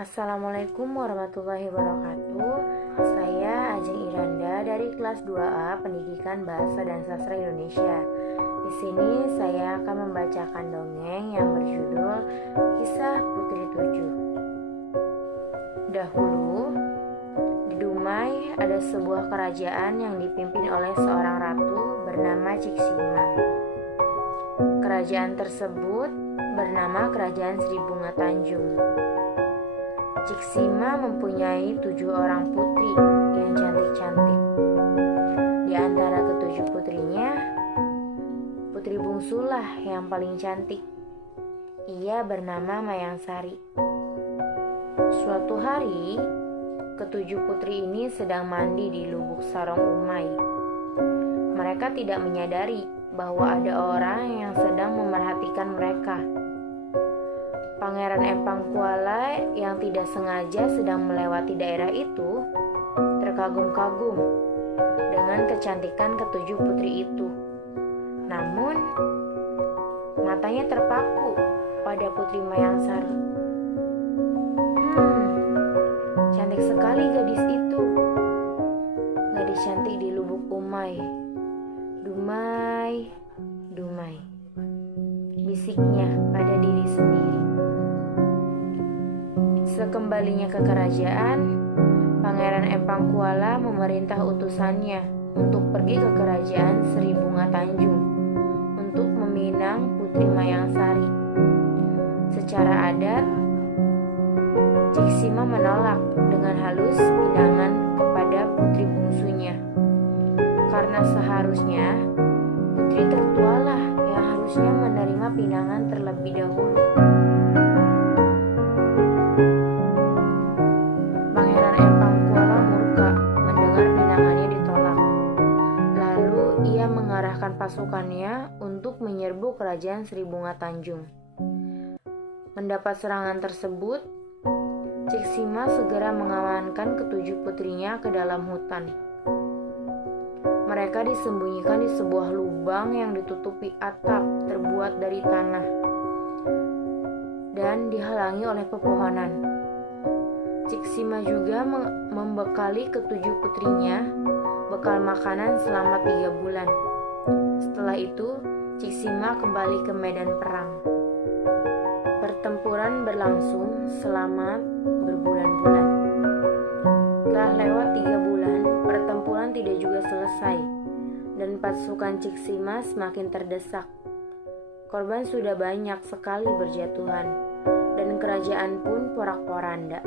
Assalamualaikum warahmatullahi wabarakatuh. Saya Ajeng Iranda dari kelas 2A Pendidikan Bahasa dan Sastra Indonesia. Di sini saya akan membacakan dongeng yang berjudul Kisah Putri Tujuh. Dahulu, di Dumai ada sebuah kerajaan yang dipimpin oleh seorang ratu bernama Ciksima. Kerajaan tersebut bernama Kerajaan Sri Bunga Tanjung. Ciksima mempunyai 7 orang putri yang cantik-cantik. Di antara ketujuh putrinya, putri bungsulah yang paling cantik. Ia bernama Mayangsari. Suatu hari, ketujuh putri ini sedang mandi di Lubuk Sarong Umai. Mereka tidak menyadari bahwa ada orang yang sedang memerhatikan mereka. Pangeran Empang Kuala yang tidak sengaja sedang melewati daerah itu terkagum-kagum dengan kecantikan ketujuh putri itu. Namun, matanya terpaku pada Putri Mayangsari. Cantik sekali gadis itu. Gadis cantik di Lubuk Umai. Dumai, dumai, bisiknya pada diri sendiri. Sekembalinya ke kerajaan, Pangeran Empang Kuala memerintah utusannya untuk pergi ke kerajaan Sri Bunga Tanjung untuk meminang Putri Mayangsari. Secara adat, Ciksima menolak dengan halus pinangan kepada putri bungsunya, karena seharusnya putri tertualah yang harusnya menerima pinangan terlebih dahulu. Pangeran Empang Kuala murka mendengar pinangannya ditolak. Lalu ia mengarahkan pasukannya untuk menyerbu kerajaan Sri Bunga Tanjung. Mendapat serangan tersebut, Ciksima segera mengamankan ketujuh putrinya ke dalam hutan. Mereka disembunyikan di sebuah lubang yang ditutupi atap terbuat dari tanah dan dihalangi oleh pepohonan. Ciksima juga membekali ketujuh putrinya bekal makanan selama 3 bulan. Setelah itu, Ciksima kembali ke medan perang. Pertempuran berlangsung selama berbulan-bulan. Telah lewat 3 bulan, pertempuran tidak juga selesai, dan pasukan Ciksima semakin terdesak. Korban sudah banyak sekali berjatuhan, dan kerajaan pun porak-poranda.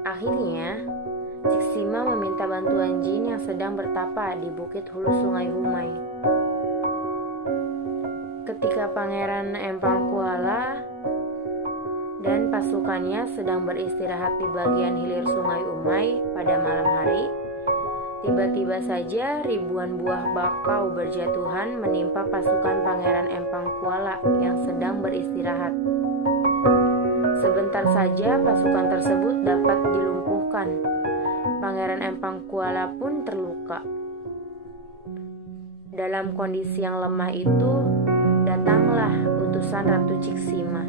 Akhirnya, Ciksima meminta bantuan jin yang sedang bertapa di bukit hulu Sungai Humai. Ketika Pangeran Empang Kuala dan pasukannya sedang beristirahat di bagian hilir Sungai Umai pada malam hari, tiba-tiba saja ribuan buah bakau berjatuhan menimpa pasukan Pangeran Empang Kuala yang sedang beristirahat. Sebentar saja pasukan tersebut dapat dilumpuhkan. Pangeran Empang Kuala pun terluka. Dalam kondisi yang lemah itu, datanglah utusan Ratu Ciksima.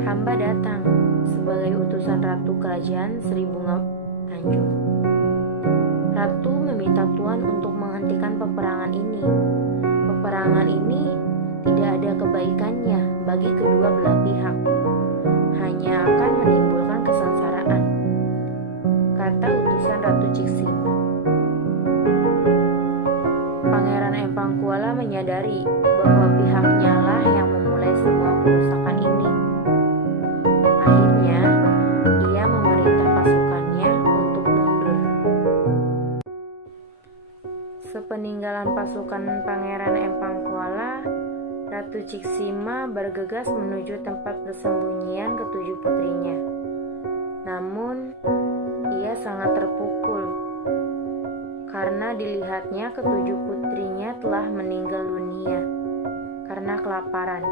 Hamba datang sebagai utusan Ratu Kerajaan Sri Bunga Tanjung. Ratu meminta Tuan untuk menghentikan peperangan ini. Peperangan ini tidak ada kebaikannya bagi kedua belah pihak, hanya akan menimbulkan kesengsaraan, kata utusan Ratu Ciksima. Pangeran Empang Kuala menyadari bahwa pihaknya lah yang memulai semua kerusakan ini. Akhirnya, ia memerintah pasukannya untuk mundur. Sepeninggalan pasukan Pangeran Empang Kuala, Ratu Ciksima bergegas menuju tempat persembunyian ketujuh putrinya. Namun, ia sangat terpukul karena dilihatnya ketujuh putrinya telah meninggal dunia karena kelaparan.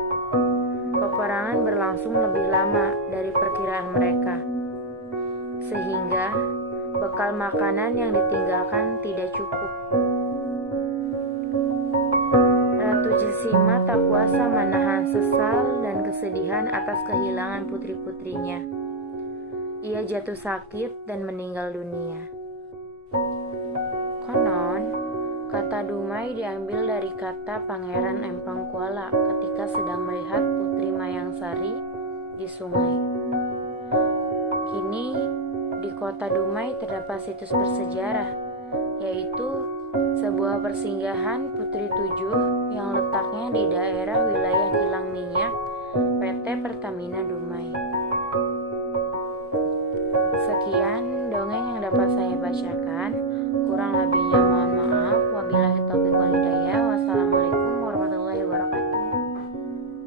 Peperangan berlangsung lebih lama dari perkiraan mereka, sehingga bekal makanan yang ditinggalkan tidak cukup. Ratu Ciksima tak kuasa menahan sesal dan kesedihan atas kehilangan putri-putrinya. Ia jatuh sakit dan meninggal dunia. Konon, kata Dumai diambil dari kata Pangeran Empang Kuala ketika sedang melihat Putri Mayangsari di sungai. Kini, di kota Dumai terdapat situs bersejarah, yaitu sebuah persinggahan Putri Tujuh yang letaknya di daerah wilayah kilang minyak PT Pertamina Dumai. Sekian dongeng yang dapat saya bacakan. Kurang lebihnya mohon maaf. Wabillahi taufiq wal hidayah.